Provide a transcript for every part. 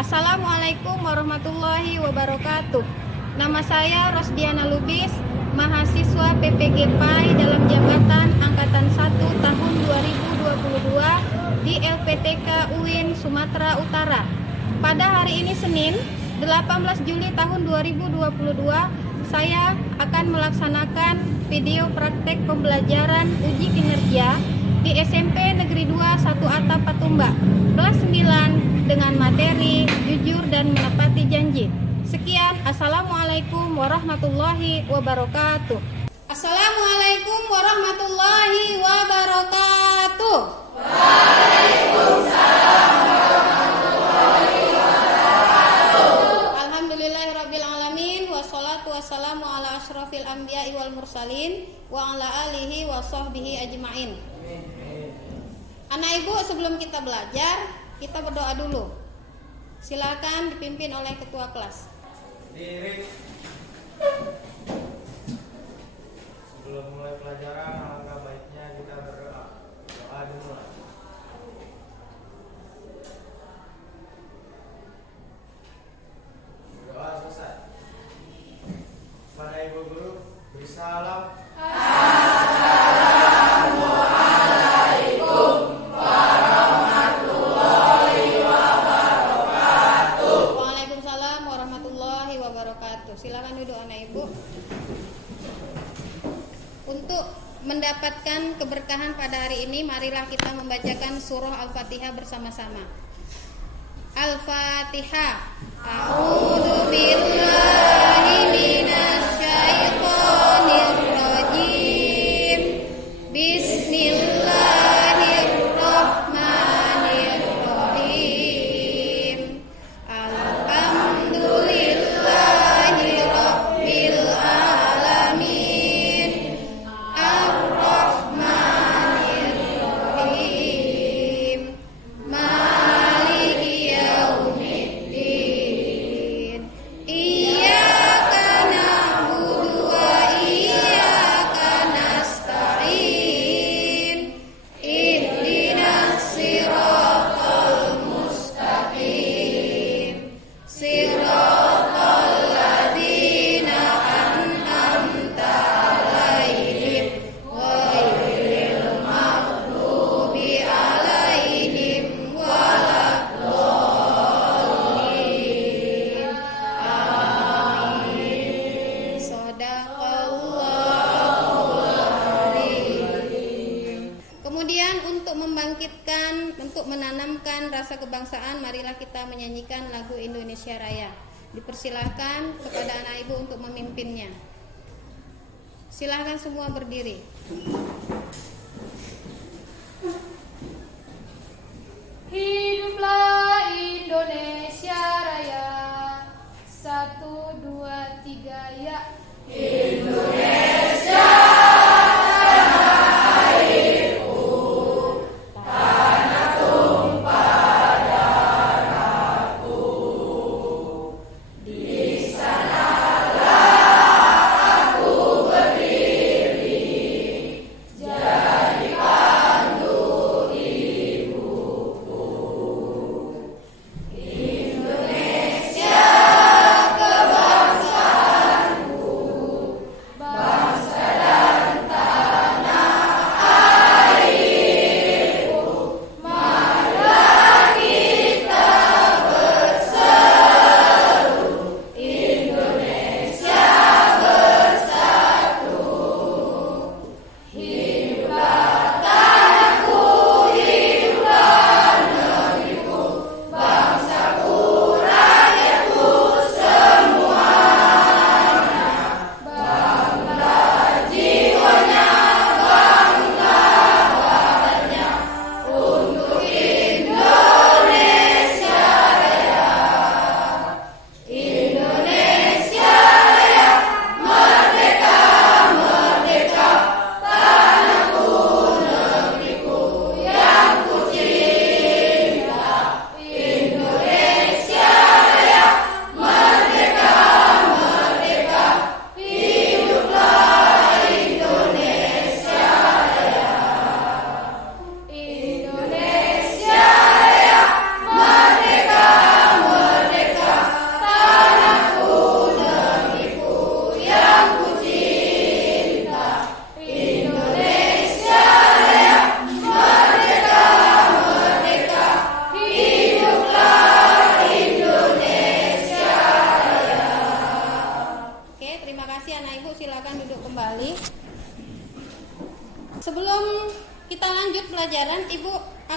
Assalamualaikum warahmatullahi wabarakatuh. Nama saya Rosdiana Lubis, mahasiswa PPG PAI dalam jabatan Angkatan 1 tahun 2022 di LPTK UIN Sumatera Utara. Pada hari ini Senin, 18 Juli tahun 2022, saya akan melaksanakan video praktek pembelajaran uji kinerja di SMP Negeri 2 1 Atap Patumba, kelas 9 dengan materi jujur dan menepati janji. Sekian, Assalamualaikum warahmatullahi wabarakatuh. Assalamualaikum warahmatullahi wabarakatuh. Waalaikumsalam warahmatullahi wabarakatuh. Alhamdulillahirabbil alamin, wassalatu wassalamu ala asyrafil anbiya'i wal mursalin wa ala alihi wa sahbihi ajma'in. Anak ibu, sebelum kita belajar, kita berdoa dulu. Silakan dipimpin oleh ketua kelas. Diri. Sebelum mulai pelajaran, alangkah baiknya kita berdoa. Doa dulu. Doa selesai. Pada ibu guru, beri salam. Silakan duduk anak ibu. Untuk mendapatkan keberkahan pada hari ini, marilah kita membacakan surah Al-Fatihah bersama-sama. Al-Fatihah. A'udzu billahi minasy syaithanir rajim. Bismillahirrahmanirrahim. Untuk menanamkan rasa kebangsaan, marilah kita menyanyikan lagu Indonesia Raya. Dipersilahkan kepada anak ibu untuk memimpinnya. Silahkan semua berdiri. Hiduplah Indonesia Raya. 1, 2, 3 ya. Indonesia.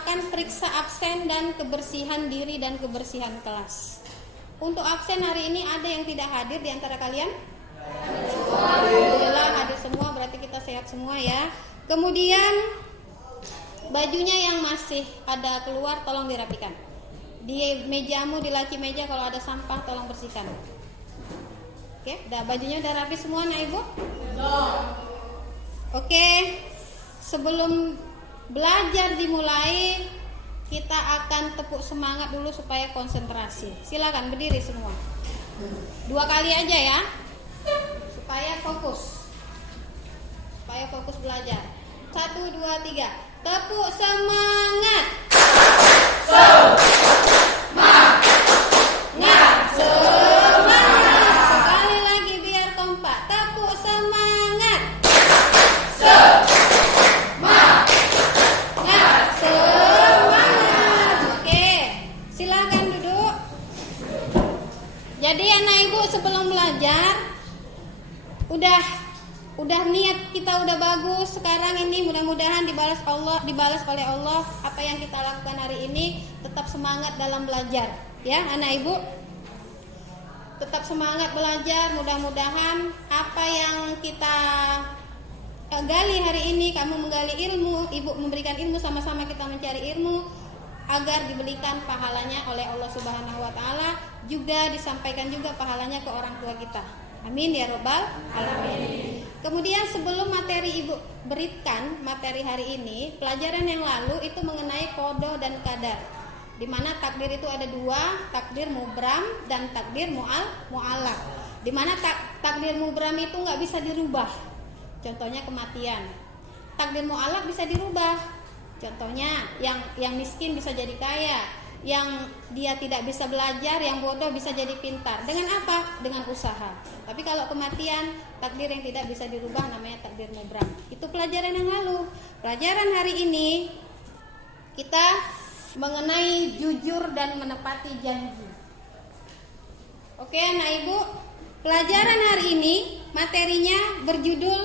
akan periksa absen dan kebersihan diri dan kebersihan kelas. Untuk absen hari ini ada yang tidak hadir di antara kalian? Alhamdulillah hadir semua, berarti kita sehat semua ya. Kemudian bajunya yang masih ada keluar tolong dirapikan. Di mejamu, di laci meja kalau ada sampah tolong bersihkan. Oke, bajunya udah rapi semua nak ibu? Oke, sebelum belajar dimulai, kita akan tepuk semangat dulu supaya konsentrasi. Silakan berdiri semua. 2 kali aja ya, supaya fokus. Supaya fokus belajar. 1, 2, 3. Tepuk semangat. Semangat. Semangat. Sekali lagi biar kompak. Tepuk semangat. Semangat. Semangat. Oke, silakan duduk. Jadi anak ibu sebelum belajar udah niat kita udah bagus. Sekarang ini mudah-mudahan dibalas oleh Allah apa yang kita lakukan hari ini. Tetap semangat dalam belajar ya anak ibu, tetap semangat belajar. Mudah-mudahan apa yang kita gali hari ini, kamu menggali ilmu, ibu memberikan ilmu, sama-sama kita mencari ilmu agar diberikan pahalanya oleh Allah Subhanahu wa taala, juga disampaikan juga pahalanya ke orang tua kita. Amin ya robbal alamin. Kemudian sebelum materi ibu berikan materi hari ini, pelajaran yang lalu itu mengenai qada dan qadar. Di mana takdir itu ada 2, takdir mubram dan takdir mu'allaq. Di mana takdir mubram itu nggak bisa dirubah. Contohnya kematian. Takdir mu'allaq bisa dirubah. Contohnya yang miskin bisa jadi kaya, yang dia tidak bisa belajar, yang bodoh bisa jadi pintar. Dengan apa? Dengan usaha. Tapi kalau kematian, takdir yang tidak bisa dirubah namanya takdir mubram. Itu pelajaran yang lalu. Pelajaran hari ini kita mengenai jujur dan menepati janji. Oke anak ibu, pelajaran hari ini materinya berjudul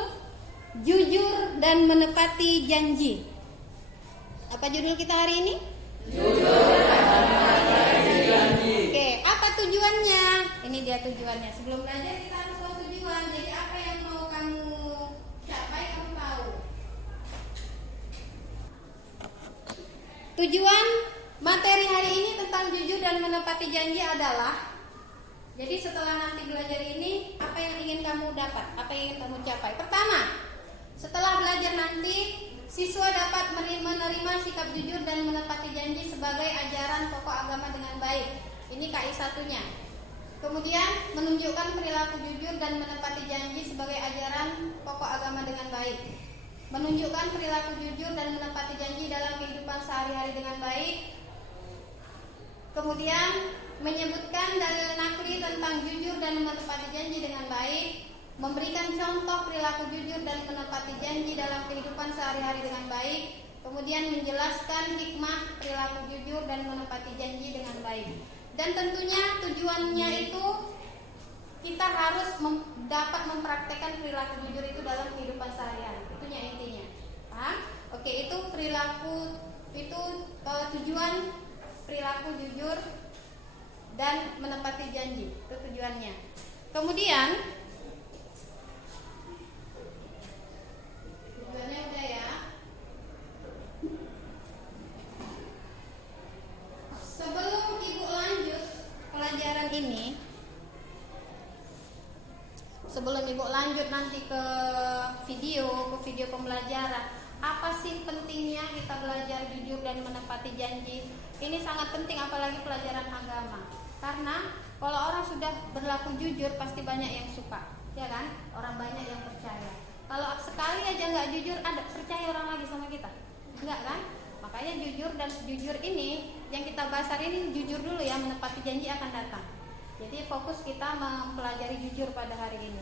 jujur dan menepati janji. Apa judul kita hari ini? Jujur dan menepati janji. Oke, apa tujuannya? Ini dia tujuannya. Sebelum belajar kita harus tahu tujuan. Jadi apa yang mau kamu capai, kamu tahu. Tujuan materi hari ini tentang jujur dan menepati janji adalah, jadi setelah nanti belajar ini, apa yang ingin kamu dapat? Apa yang ingin kamu capai? Pertama, setelah belajar nanti, siswa dapat menerima sikap jujur dan menepati janji sebagai ajaran pokok agama dengan baik. Ini KI satunya. Kemudian menunjukkan perilaku jujur dan menepati janji sebagai ajaran pokok agama dengan baik. Menunjukkan perilaku jujur dan menepati janji dalam kehidupan sehari-hari dengan baik. Kemudian menyebutkan dalil nakli tentang jujur dan menepati janji dengan baik. Memberikan contoh perilaku jujur dan menepati janji dalam kehidupan sehari-hari dengan baik. Kemudian menjelaskan hikmah perilaku jujur dan menepati janji dengan baik. Dan tentunya tujuannya itu kita harus dapat mempraktekkan perilaku jujur itu dalam kehidupan sehari-hari. Itunya intinya. Paham? Oke, itu perilaku, itu tujuan perilaku jujur dan menepati janji. Itu tujuannya. Kemudian tujuannya udah ya. Sebelum ibu lanjut pelajaran ini, sebelum ibu lanjut nanti ke video pembelajaran, apa sih pentingnya kita belajar jujur dan menepati janji? Ini sangat penting, apalagi pelajaran agama. Karena kalau orang sudah berlaku jujur pasti banyak yang suka, ya kan? Orang banyak yang percaya. Kalau sekali aja nggak jujur, ada percaya orang lagi sama kita? Enggak kan? Makanya jujur dan jujur ini yang kita bahas hari ini, jujur dulu ya, menepati janji akan datang. Jadi fokus kita mempelajari jujur pada hari ini.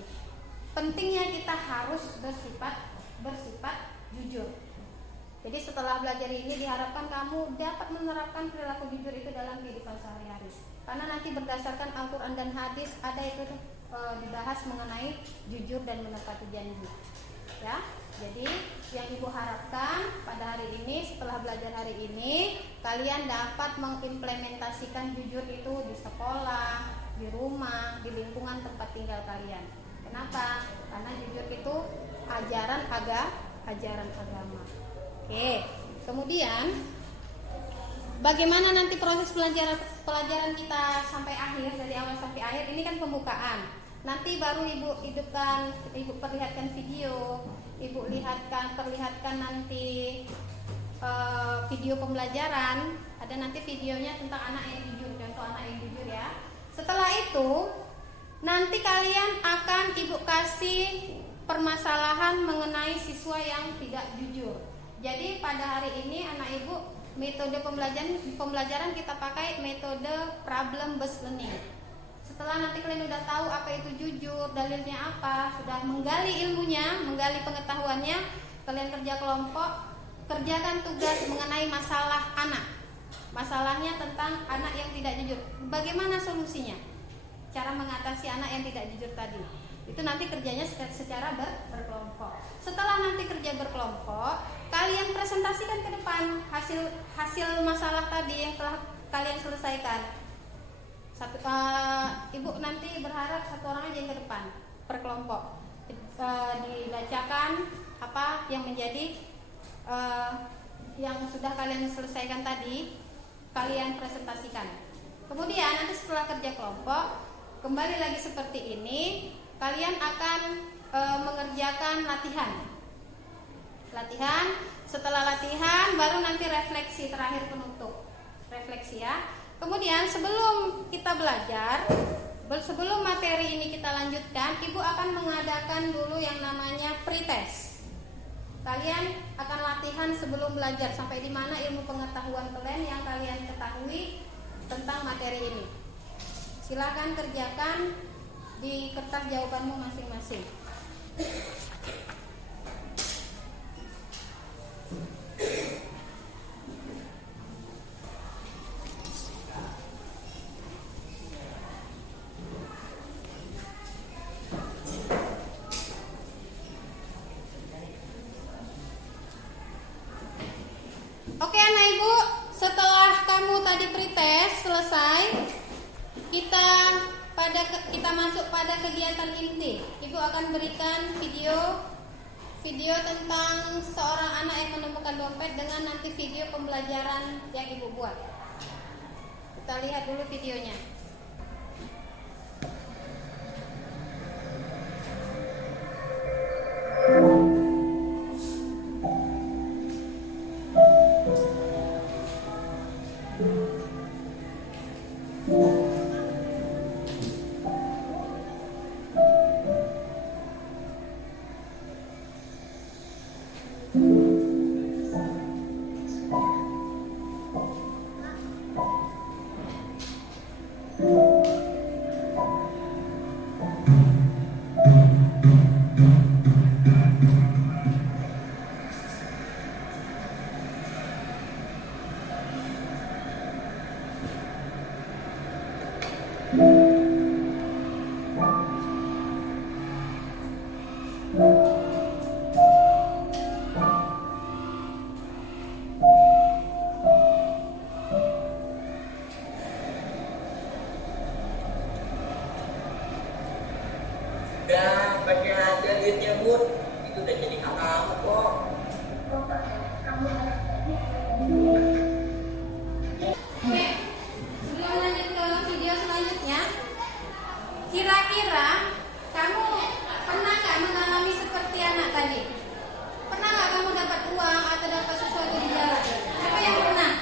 Pentingnya kita harus bersifat jujur. Jadi setelah belajar ini diharapkan kamu dapat menerapkan perilaku jujur itu dalam kehidupan sehari-hari. Karena nanti berdasarkan Al-Quran dan hadis ada itu dibahas mengenai jujur dan menepati janji. ya. Jadi yang ibu harapkan pada hari ini, setelah belajar hari ini, kalian dapat mengimplementasikan jujur itu di sekolah, di rumah, di lingkungan tempat tinggal kalian. Kenapa? Karena jujur itu ajaran agama. Oke. Kemudian bagaimana nanti proses pelajaran kita sampai akhir, dari awal sampai akhir? Ini kan pembukaan. Nanti baru ibu perlihatkan video, ibu perlihatkan nanti video pembelajaran. Ada nanti videonya tentang anak yang jujur, contoh anak yang jujur ya. Setelah itu nanti kalian akan ibu kasih permasalahan mengenai siswa yang tidak jujur. Jadi pada hari ini anak ibu, metode pembelajaran kita pakai metode problem based learning. Setelah nanti kalian udah tahu apa itu jujur, dalilnya apa, sudah menggali ilmunya, menggali pengetahuannya, kalian kerja kelompok, kerjakan tugas mengenai masalah anak. Masalahnya tentang anak yang tidak jujur. Bagaimana solusinya? Cara mengatasi anak yang tidak jujur tadi. Itu nanti kerjanya secara berkelompok. Setelah nanti kerja berkelompok, kalian presentasikan ke depan hasil masalah tadi yang telah kalian selesaikan. Ibu nanti berharap satu orang aja yang ke depan per kelompok, dibacakan apa yang menjadi yang sudah kalian selesaikan tadi, kalian presentasikan. Kemudian nanti setelah kerja kelompok, kembali lagi seperti ini, kalian akan mengerjakan latihan. Setelah latihan baru nanti refleksi terakhir penutup, refleksi ya. Kemudian sebelum kita belajar, sebelum materi ini kita lanjutkan, ibu akan mengadakan dulu yang namanya pretest. Kalian akan latihan sebelum belajar sampai di mana ilmu pengetahuan kalian yang kalian ketahui tentang materi ini. Silakan kerjakan di kertas jawabanmu masing-masing. Oke anak ibu, setelah kamu tadi pretest selesai, kita masuk pada kegiatan inti. Ibu akan berikan video tentang seorang anak yang menemukan dompet dengan nanti video pembelajaran yang ibu buat. Kita lihat dulu videonya. Udah pakai aja duitnya Bu, itu udah jadi hak kamu kok. Oke, sebelum lanjut ke video selanjutnya, kira-kira kamu pernah nggak mengalami seperti anak tadi? Pernah nggak kamu dapat uang atau dapat sesuatu di jalan? Siapa yang pernah?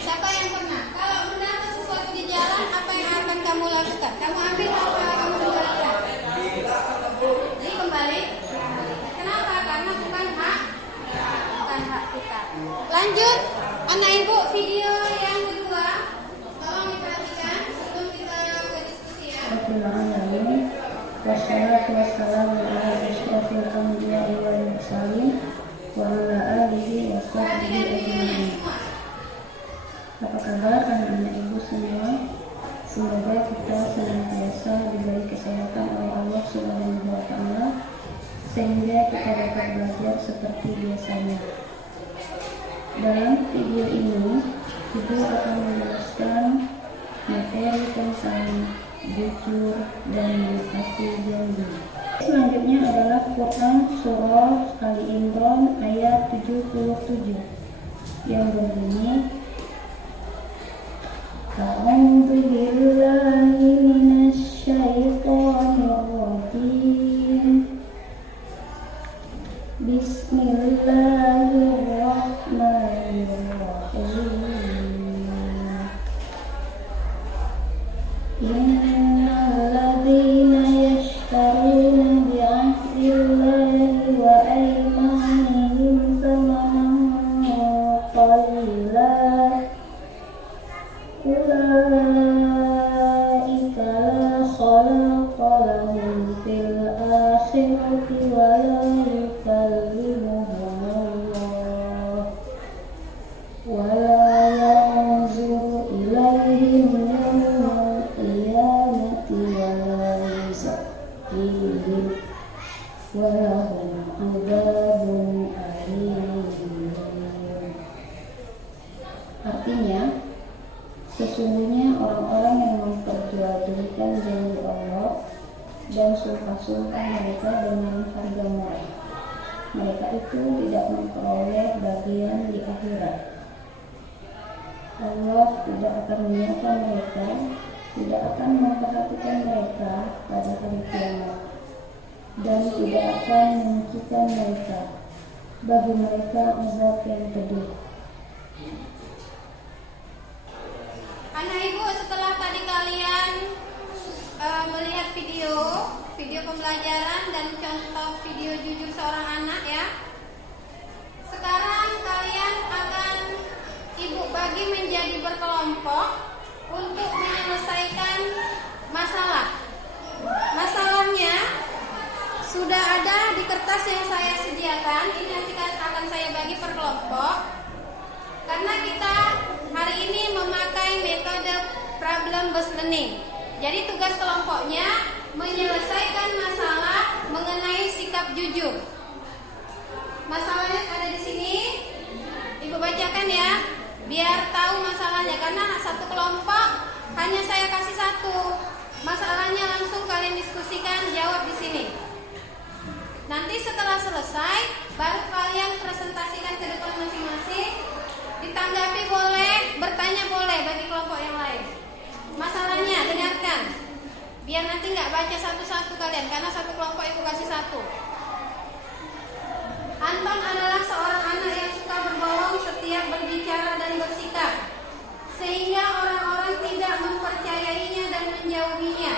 Siapa yang pernah? Kalau mendapat sesuatu di jalan, apa yang akan kamu lakukan? Kamu ambil apa kamu kembalikan? Jadi kembali. Kenapa? Karena bukan hak kita. Lanjut, anak ibu, video yang kedua. Tolong diperhatikan sebelum kita ke diskusi ya. Bismillahirrahmanirrahim. Wassalatu wassalamu ala asyrofil anbiya'i wal mursalin wa ala alihi wa Perhatikan sahbihi videonya ajma'in. semua. Apa kabar anak-anak ibu semua? Semoga kita senantiasa diberi kesehatan oleh Allah Subhanahu wa taala sehingga materi tentang jujur dan menepati janji. Selanjutnya adalah Quran Surah Ali Imran ayat 77 yang berbunyi, A'udzu billahi minasy syaithanir rajim. Bismillahirrahmanirrahim. Innal ladzina yashtaruna bi'ahdillahi wa aymanihim thamanan qalilan ulaika la khalaqa lahum fil akhirati wa la yukallimuhum Allah wa la yanzuru ilaihim yawmal qiyamati wa la yuzakkihim wa lahum adzabun alim. Artinya, sesungguhnya orang-orang yang memperjualbelikan janji Allah dan sumpah-sumpah mereka dengan harga murah, mereka itu tidak memperoleh bagian di akhirat. Allah tidak akan menyiapkan mereka, tidak akan memperhatikan mereka pada hari kiamat, dan tidak akan menyucikan mereka. Bagi mereka azab yang pedih. Anak ibu, setelah tadi kalian melihat video pembelajaran dan contoh video jujur seorang anak ya, sekarang kalian akan ibu bagi menjadi berkelompok untuk menyelesaikan masalah. Masalahnya sudah ada di kertas yang saya sediakan. Ini nanti akan saya bagi per kelompok, karena kita hari ini memakai metode problem based learning. Jadi tugas kelompoknya menyelesaikan masalah mengenai sikap jujur. Masalahnya ada di sini. Ibu bacakan ya, biar tahu masalahnya. Karena satu kelompok hanya saya kasih satu. Masalahnya langsung kalian diskusikan, jawab di sini. Nanti setelah selesai, baru kalian presentasikan ke depan masing-masing. Ditanggapi boleh, bertanya boleh bagi kelompok yang lain. Masalahnya dengarkan, biar nanti nggak baca satu-satu kalian, karena satu kelompok ibu kasih satu. Anton adalah seorang anak yang suka berbohong setiap berbicara dan bersikap, sehingga orang-orang tidak mempercayainya dan menjauhinya.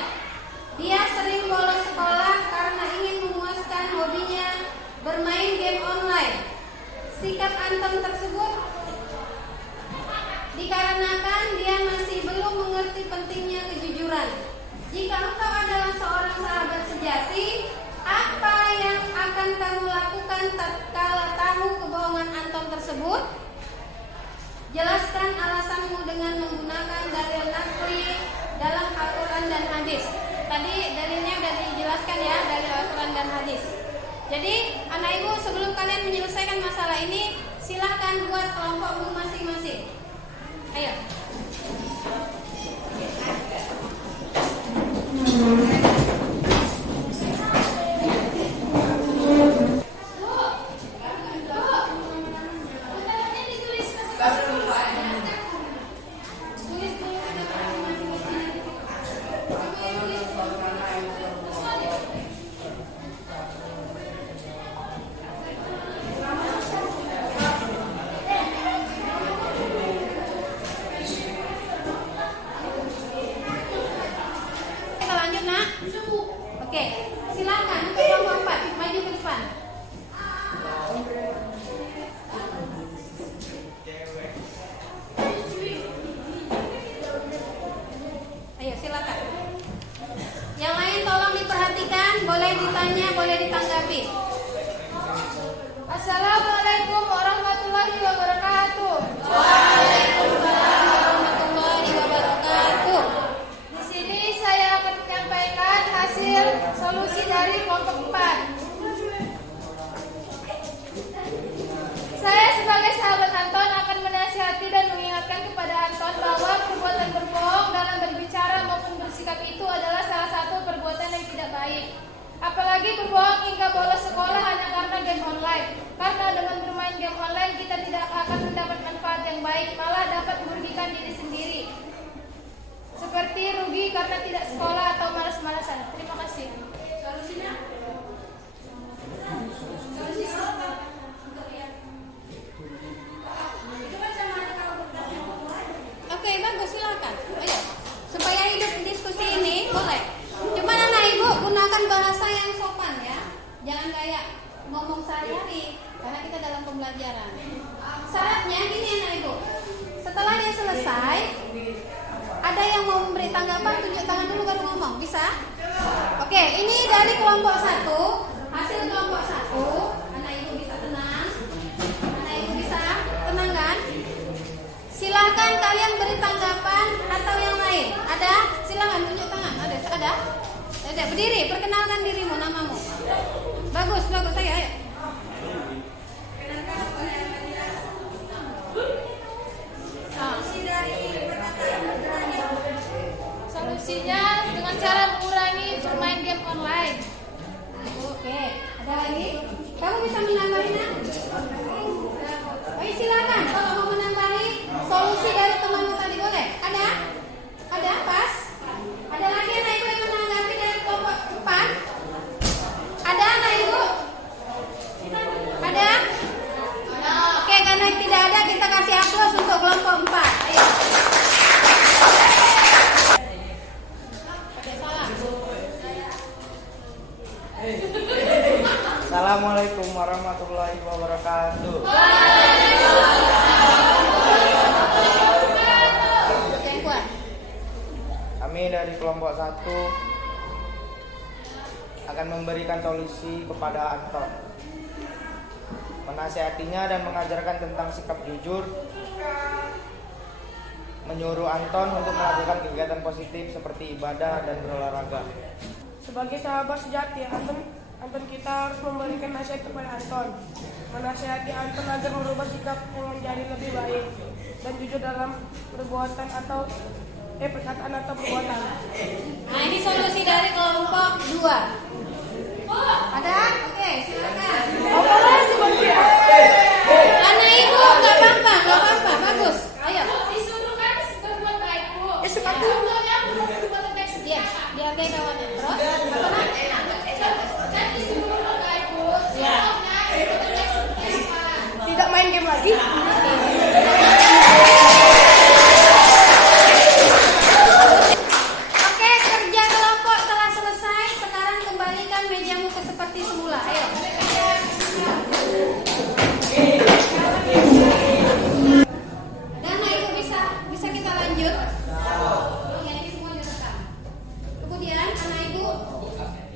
Dia sering bolos sekolah karena ingin memuaskan hobinya bermain game online. Sikap Anton tersebut dikarenakan dia masih belum mengerti pentingnya kejujuran. Jika engkau adalah seorang sahabat sejati, apa yang akan kamu lakukan tatkala tahu kebohongan Anton tersebut? Jelaskan alasanmu dengan menggunakan dalil naqli dalam Al-Quran dan hadis. Tadi dalilnya sudah dijelaskan ya, dalil Al-Quran dan hadis. Jadi anak ibu, sebelum kalian menyelesaikan masalah ini, silahkan buat kelompokmu masing-masing. Ayo. Oke, silakan untuk kelompok 4 maju ke depan. Ayo silakan. Yang lain tolong diperhatikan, boleh ditanya, boleh ditanggapi. Assalamualaikum warahmatullahi wabarakatuh. Waalaikumsalam warahmatullahi wabarakatuh. Di sini saya akan menyampaikan hasil solusi dari kelompok 4. Saya sebagai sahabat Anton akan menasihati dan mengingatkan kepada Anton bahwa perbuatan berbohong dalam berbicara karena tidak sekolah atau malas-malasan. Terima kasih. Solusinya? Oke, bagus, silakan. Ayo, supaya hidup diskusi ini boleh. Cuma anak ibu gunakan bahasa yang sopan ya. Jangan kayak ngomong sehari-hari, karena kita dalam pembelajaran. Syaratnya gini anak ibu. Setelah dia selesai, ada yang mau memberi tanggapan, tunjuk tangan dulu baru ngomong. Bisa? Oke, ini dari kelompok 1. Hasil kelompok 1. Anak ibu bisa tenang. Anak ibu bisa tenang kan? Silahkan kalian beri tanggapan atau yang lain. Ada? Silahkan tunjuk tangan. Ada? Ada. Berdiri, perkenalkan dirimu, namamu. Bagus, bagus. Ayo. Solusinya dengan cara mengurangi bermain game online. Oke, ada lagi? Kamu bisa menambahnya? Ayo silakan. Kalau mau menambahi solusi dari temanmu tadi boleh. Ada? Ada? Pas? Ada lagi anak ibu yang menanggapi dari kelompok 4? Ada anak ibu? Ada? Oke, karena tidak ada kita kasih aplaus untuk kelompok 4. Ayo. Assalamualaikum warahmatullahi wabarakatuh. Yang kuat. Kami dari kelompok 1 akan memberikan solusi kepada Anton. Menasihatinya dan mengajarkan tentang sikap jujur. Menyuruh Anton untuk melakukan kegiatan positif seperti ibadah dan berolahraga. Sebagai sahabat sejati, Anton kita harus memberikan nasihat kepada Anton. Menasihati Anton agar merubah sikap yang menjadi lebih baik dan jujur dalam perbuatan atau perkataan atau perbuatan. Nah, ini solusi dari kelompok 2. Ada? Oke, silakan. Anak ibu, nggak apa-apa, bagus. Ayo. Disuruh kan berbuat baik, Bu. Sepatu. Contohnya berbuat baik Dia, dihargai kawannya. Terus, apa lagi? dan disuruh berbuat baik, Bu. Contohnya berbuat baik seperti apa? Tidak main game lagi. Oke, kerja kelompok telah selesai. Sekarang kembalikan mejamu ke seperti semula. Ayo. Dan ibu bisa kita lanjut. Ya, ini semua direkam. Kemudian anak ibu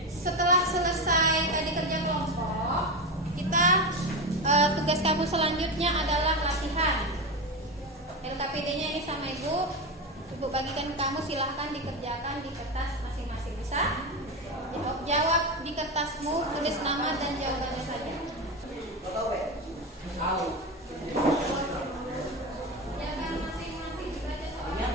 setelah selesai tadi kerja kelompok, kita tugas kamu selanjutnya adalah latihan. LKPD-nya ini sama ibu. Ibu bagikan kamu, silahkan dikerjakan di kertas masing-masing. Bisa? Jawab di kertasmu, tulis nama dan jawabannya saja. Jangan masing-masing dibaca soalnya.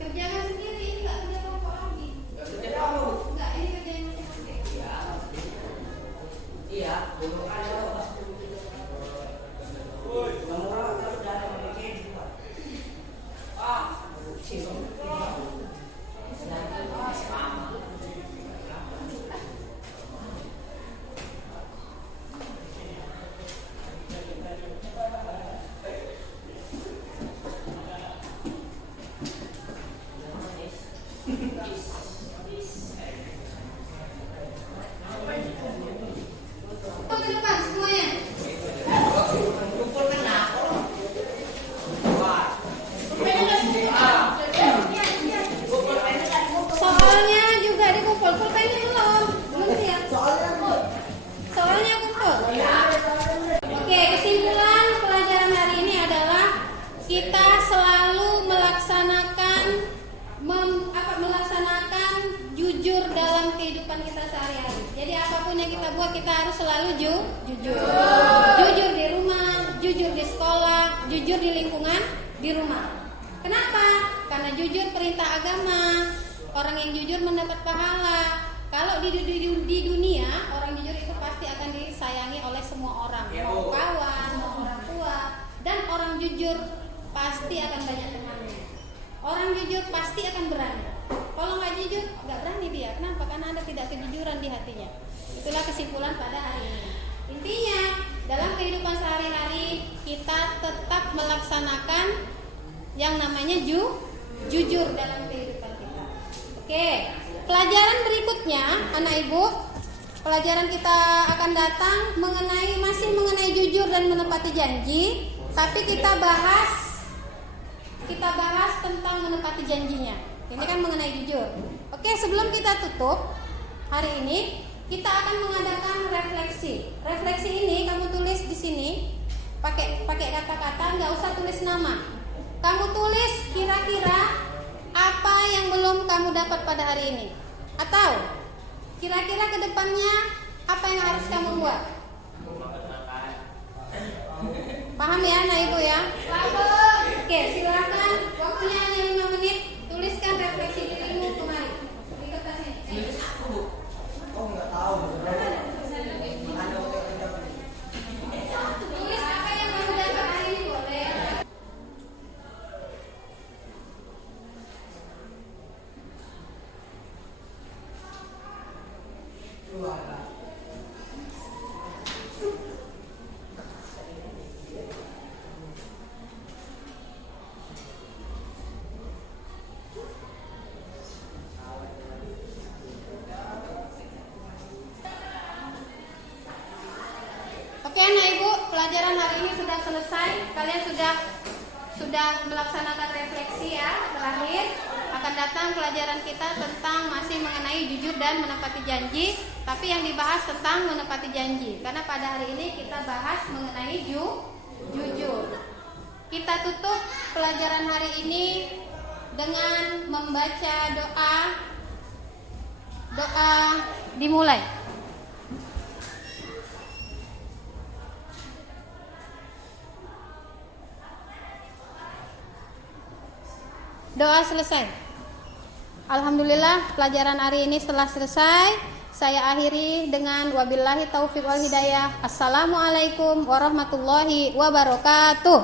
Kerjakan sendiri, ini nggak kerja kelompok lagi. Enggak, ini kerjain masing-masing. Ke depan semuanya. Rupanya udah semua. kita buat, kita harus selalu jujur. Jujur di rumah, jujur di sekolah, jujur di lingkungan di rumah. Kenapa? Karena jujur perintah agama. Orang yang jujur mendapat pahala. Kalau di dunia, orang jujur itu pasti akan disayangi oleh semua orang, mau kawan, mau orang tua, dan orang jujur pasti akan banyak temannya. Orang jujur pasti akan berani. Kalau nggak jujur, nggak berani dia. Kenapa? Karena ada tidak kejujuran di hatinya. Itulah kesimpulan pada hari ini. Intinya, dalam kehidupan sehari-hari kita tetap melaksanakan yang namanya jujur dalam kehidupan kita. Oke, pelajaran berikutnya, anak ibu, pelajaran kita akan datang masih mengenai jujur dan menepati janji, tapi kita bahas tentang menepati janjinya. Ini kan mengenai jujur. Oke, sebelum kita tutup hari ini, kita akan mengadakan refleksi. Refleksi ini kamu tulis di sini, pakai kata-kata, nggak usah tulis nama. Kamu tulis kira-kira apa yang belum kamu dapat pada hari ini, atau kira-kira kedepannya apa yang harus kamu buat. Paham ya, anak ibu ya? Oke, silakan. Waktunya hanya 5 menit. Tuliskan refleksi dirimu kemarin di kertas ini. Tulis apa yang kamu dapat hari ini, boleh. Oke anak ibu, pelajaran hari ini sudah selesai. Kalian sudah melaksanakan refleksi ya. Terakhir akan datang pelajaran kita tentang masih mengenai jujur dan menepati janji. Tapi yang dibahas tentang menepati janji. Karena pada hari ini kita bahas mengenai jujur. Kita tutup pelajaran hari ini dengan membaca doa dimulai. Doa selesai. Alhamdulillah, pelajaran hari ini telah selesai. Saya akhiri dengan wabillahi taufiq wal hidayah. Assalamualaikum warahmatullahi wabarakatuh.